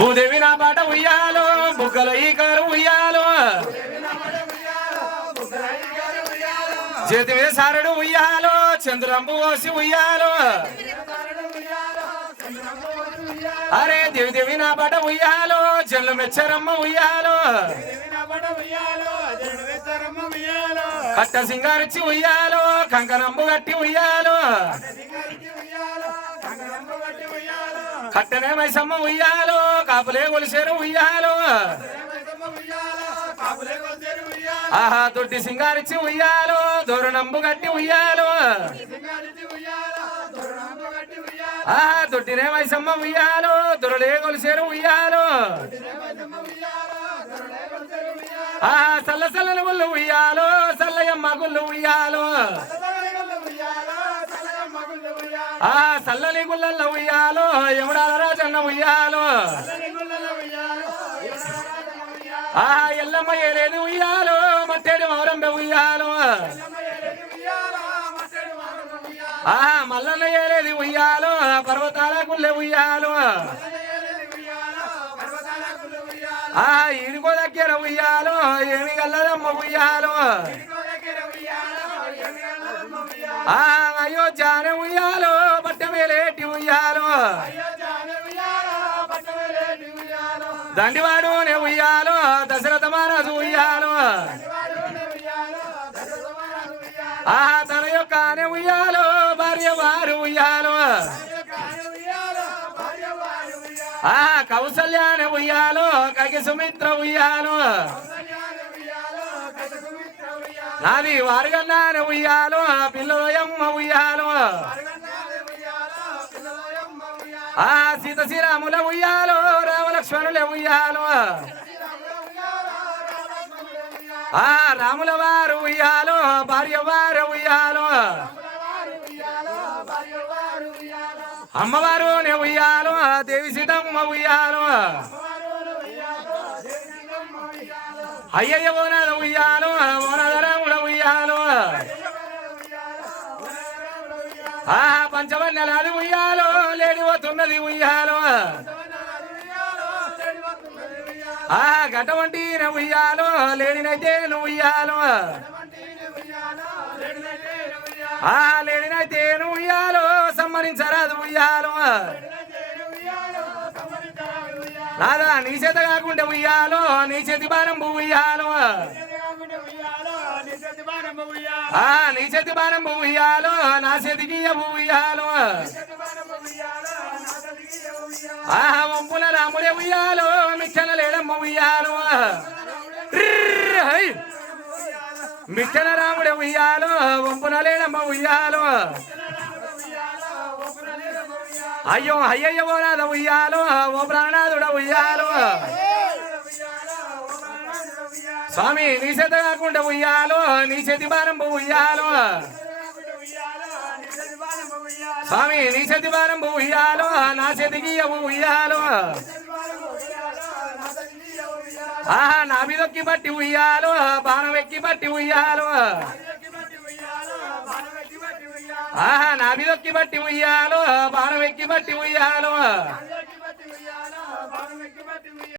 భూదేవి నా పాట ఉయ్యాలో బుగ్గలో ఈ కారు ఉయ్యాలో చేతి మీద సారడు ఉయ్యాలో చంద్రంబు పోసి ఉయ్యాలో అరే దేవి దేవి నా పాట ఉయ్యాలో జల్లు మెచ్చరమ్మ ఉయ్యాలో కట్ట సింగారిచ్చి ఉయ్యాలో కంకణంబు గట్టి ఉయ్యాలో కట్టనే మైసమ్మ ఉయ్యాలో కాపులే కొలిసేరు ఉయ్యాలో ఆహా దొడ్డి సింగారిచ్చి ఉయ్యాలో దూరణంబు గట్టి ఉయ్యాలో ఆహా దొడ్డినే మైసమ్మ ఉయ్యాలో దొరలే కొలిసేరు ఉయ్యాలో ఆహా సల్ల సల్లని గుళ్ళు ఉయ్యాలో సల్లయమ్మ గుళ్ళు ఉయ్యాలో ఆహా సల్లని గుళ్ళల్లో ఉయ్యాలో యముడాల రాజన్న ఉయ్యాలో ఆహా ఎల్లమ్మ ఏలేది ఉయ్యాలో మట్టేడు మౌరంబె ఉయ్యాలో ఆహా మల్లన్న ఏలేది ఉయ్యాలో పర్వతాల గుళ్ళె ఉయ్యాలో ఆహా ఈడుకో దగ్గర ఉయ్యాలో ఏమి గల్లదమ్మ ఉయ్యాలో ఆహా అయోధ్యాన ఉయ్యాలో బట్ట మేలేటి ఉయ్యాలో దండివాడునే ఉయ్యాలో దశరథ మహారాజు ఉయ్యాలో ఆహా తన యొక్కనే ఉయ్యాలో భార్య వారు ఉయ్యాలో ఆహా కౌసల్యానే ఉయ్యాలో కగి సుమిత్ర ఉయ్యాలో నాది వారుగన్నానే ఉయ్యాలో పిల్లలయమ్మ ఉయ్యాలో ఆ సీత శ్రీరాముల ఉయ్యాలో రామలక్ష్మణుల ఉయ్యాలో ఆ రాముల వారు ఉయ్యాలో భార్య వారు ఉయ్యాలో అమ్మవారు ఉయ్యాలో దేవి సీతమ్మ ఉయ్యాలో అయ్యయ్య ఓనాద ఉయ్యాలో ఓనాద రాముల ఉయ్యాలో ఆహా పంచవన్నెలాది ఉయ్యాలో లేడి పోతున్నది ఉయ్యాలో ఆహా గట వంటి ఉయ్యాలో లేడినైతే నువ్వు ఉయ్యాలో ఆహా లేడినైతే నువ్వు ఉయ్యాలో సమ్మరించరాదు ఉయ్యాలో నాదా నీ చేత కాకుండా ఉయ్యాలో నీ చేతి బాణం ఉయ్యాలో నీ చేతి బాణం ఉయ్యాలో నా చేతికి ఉయ్యాలో ఆహా వంపుల రాముడే ఉయ్యాలో మిచ్చన లేడమ్మ ఉయ్యాలో మిచ్చన రాముడే ఉయ్యాలో వంపున లేడమ్మ ఉయ్యాలో అయ్యో అయ్యయ్య ఓ నాద ఉయ్యాలో ఓ ప్రాణనాథుడ ఉయ్యాలో స్వామి నీ చేత కాకుండా ఉయ్యాలో నీ చేతి బాణం ఉయ్యాలో స్వామి నీ చేతి బాణం ఉయ్యాలో నా చేతికి ఉయ్యాలో ఆహా నా మీదొక్కి బట్టి ఉయ్యాలో బాణం ఎక్కి బట్టి ఉయ్యాలో ఆహా నా మీదొక్కి బట్టి ఉయ్యాలో బాణం ఎక్కి బట్టి ఉయ్యాలో